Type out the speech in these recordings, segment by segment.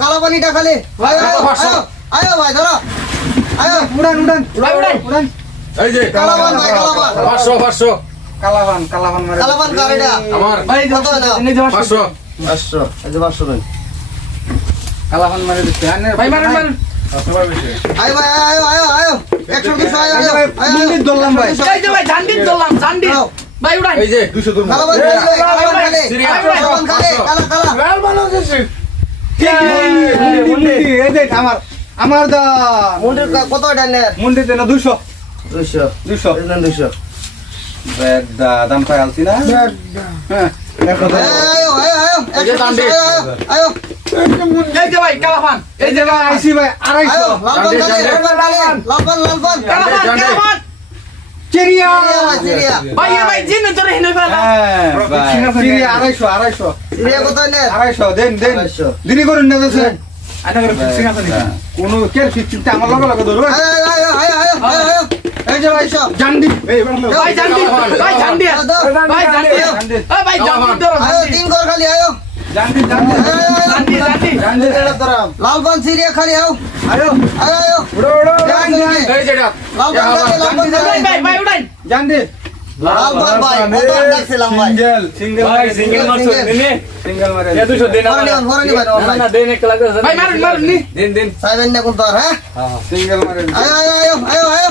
কালো পানিটা খালি আয়ো ভাই ধরো। আয়ো উড়ান উড়ান। উড়াই। উড়ান। এই যে। কালাবান ভাই কালাবান পাঁচশো পাঁচশো। কালাবান কালাবান মারে। কালাবান কারিটা আমার। ভাই, কত না? এই যে পাঁচশো। পাঁচশো। পাঁচশো এই যে পাঁচশো দিন। কালাবান মারে দিচ্ছে। আনে ভাই, মারেন, মারেন। আয়ো ভাই আয়ো আয়ো আয়ো। একশো দুশো আয়ো আয়ো আয়ো। ধরলাম ভাই। এই যে ভাই, জান্ডির ধরলাম। দাও। ভাই, উড়াই। এই যে দুশো দূর কালাবান ভাই কালাবান খালি সিরিয়া। কালা মুন্ডি এই দেখ আমার আমার দা মুন্ডির কত মুন্ডি দেন 200 দুশো। 200 দুশো। দাম পাই আলছি না? হ্যাঁ আয়ো আয়ো আয়ো এই যে একশো দান্ডি। দুশো আয়ো আয়ো। এই যে ভাই, কালাপান। এই যে ভাই। আইছি ভাই আয়ো 250 লালপান দান্ডি, খালি দান্ডি। লালপান লালপান লালপান কালাপান, জান্ডি। কালাপান। চিরিয়া ভাই ভাই, এ ভাই, জিনে ফেলা। হ্যাঁ চিরিয়া 250 250 সিরিয়া কত নেয় 250 দেন দেন। 250 দিনি করুন না দেন। ফিক্সিং নাকি? কোন কেয়ার ফিক্সিংটা আমার লগে লগে ধরবে। আয়ো আয়ো আয়ো আয়ো আয়ো। আয়ো এই যে ভাই জানদি এই ভাই, জান্ডি, ভাই, জান্ডি। ভাই। জান্ডি। এই ভাই, জান্ডি ধরো, আয়ো। তিন কর খালি আয়ো। জানদি জানদি জান্ডি, জান্ডি। জানদি লালপান সিরিয়া খালি আয়ো। আয়ো। আয়ো উড়ো উড়ো জানদি। এই যেটা লালপান খালি লালপান ভাই, ভাই, ভাই, উড়াই। জানদি লালপান ভাই কত ডাকছিলাম ভাই। সিঙ্গেল সিঙ্গেল ভাই সিঙ্গেল মারছো। দিনে সিঙ্গেল মারে এ দুশো দিন ফরনি ভাই ফরনি ভাই না না দেন একটা লাগবে ভাই, মারুন, মারুন, নি। দিন দিন। সাইবেন না কোন তোর হ্যাঁ? সিঙ্গেল মারে আয়ো আয়ো আয়ো আয়ো।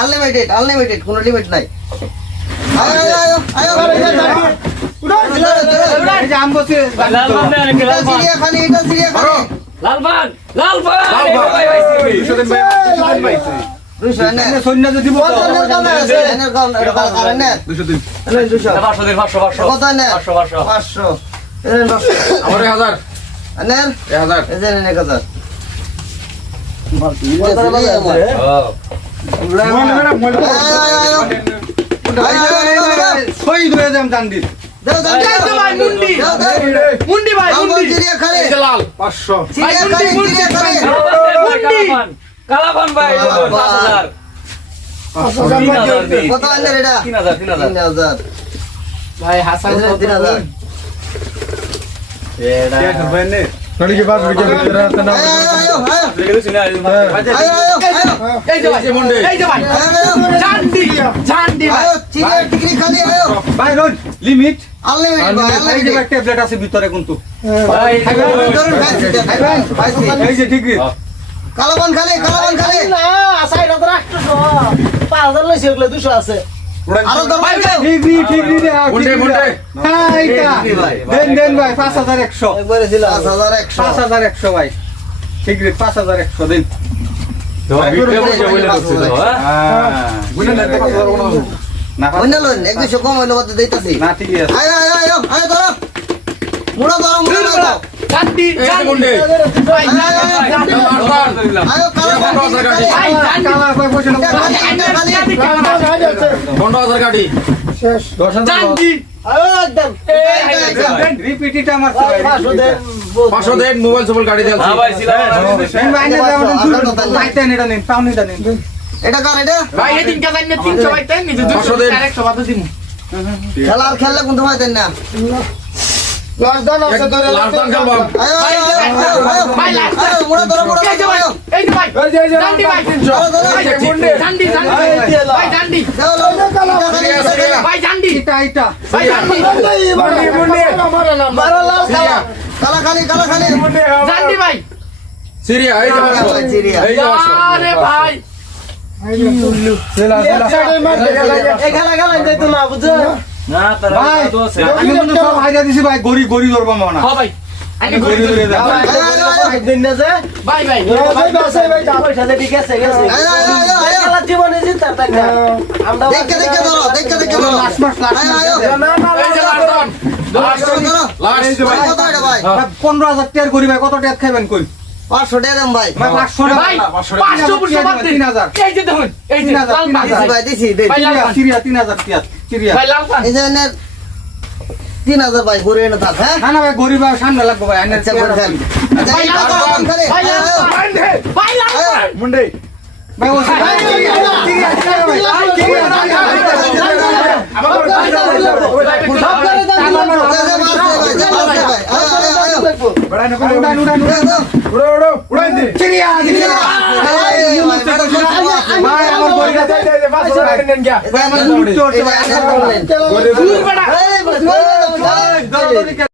আনলিমিটেড আনলিমিটেড কোনো লিমিট নাই। পাঁচশো পাঁচশো পাঁচশো। পাঁচশো আমার এক হাজার। এক হাজার। এই যে এনে এক হাজার। শহীদ হয়ে যাম জানদি এই যে ভাই, পাঁচ হাজার। কত আনলে এটা? তিন হাজার তিন হাজার। ভাই, হাসান তিন হাজার। এই যে মুন্ডি। এই যে ভাই। জান্ডি, জান্ডি ভাই। আয়ো চিড়িয়া টিকরি খালি আয়ো ভাই রোড লিমিট ট্যাবলেট আছে ভিতরে কিন্তু এই যে ঠিক কালাবান খালি খালি ভাই পাঁচ হাজার একশো একবারে ছিল পাঁচ হাজার একশো পাঁচ হাজার একশো ভাই পাঁচ হাজার একশো দিন ভিতরে বসে বলে ঢুকছে তো, হ্যাঁ? না এক দুশো কম হইল বাদ দিতেছি না ঠিকই আছে আয়ো আয়ো আয়ো আয়ো ধরো মুড়া ধরো ধরো। আয়ো। কালা পনেরো হাজার গাড়ি দশ হাজার জান্ডি। রিপিট আমার ভাই পাঁচশো দেন মোবাইল সোবাইল গাড়ি হ্যাঁ এটা তিনশো ভাই, দুশো, দিন। খেলার খেললে কোন ভাই দেন না দান খেলবাম আয়ো ভাই, মুড়া এই যে ভাই, ধরো এই যে ভাই, খালি খালি ভাই, জান্ডি। এটা কালা খালি জান্ডি ভাই। না, তারা আছে। আমি দিছি ধরবা মনে হ্যাঁ। দিন না যে পয়সা ঠিক আছে গেছে জীবনে তাই না আমরা দেখে দেখে ধরো দেখে দেখে ধরো লাস্ট মাস লাস্ট। না না এই যে লাস্ট কত এটা ভাই পনেরো হাজার কত টাকা খাইবেন কই পাঁচশো টাকা দেন ভাই পাঁচশো টাকা তিন হাজার এই যে দেখুন এই যে তিন হাজার, তিন। চিরিয়া তিন হাজার ভাই লাল পান এই যে এনের তিন হাজার ভাই ঘুরে এনে থাক হ্যাঁ? না না ভাই গরিব ভাই সামনে লাগবে ভাই আইনের ঘুরে ভাই, লাল পান। ভাই লাল আয়, আয়, পান ভাই লাল পান মুন্ডে ভাই ও চিরিয়া চিরিয়া চিরিয়া ভাই। চিরিয়া আমার ভাই যা, যা, মারছে ভাই, ভাই। আয়, আয়, আয়, আয়। উড়ান উড়ান উড়ান যা, যা। চিরিয়া আমার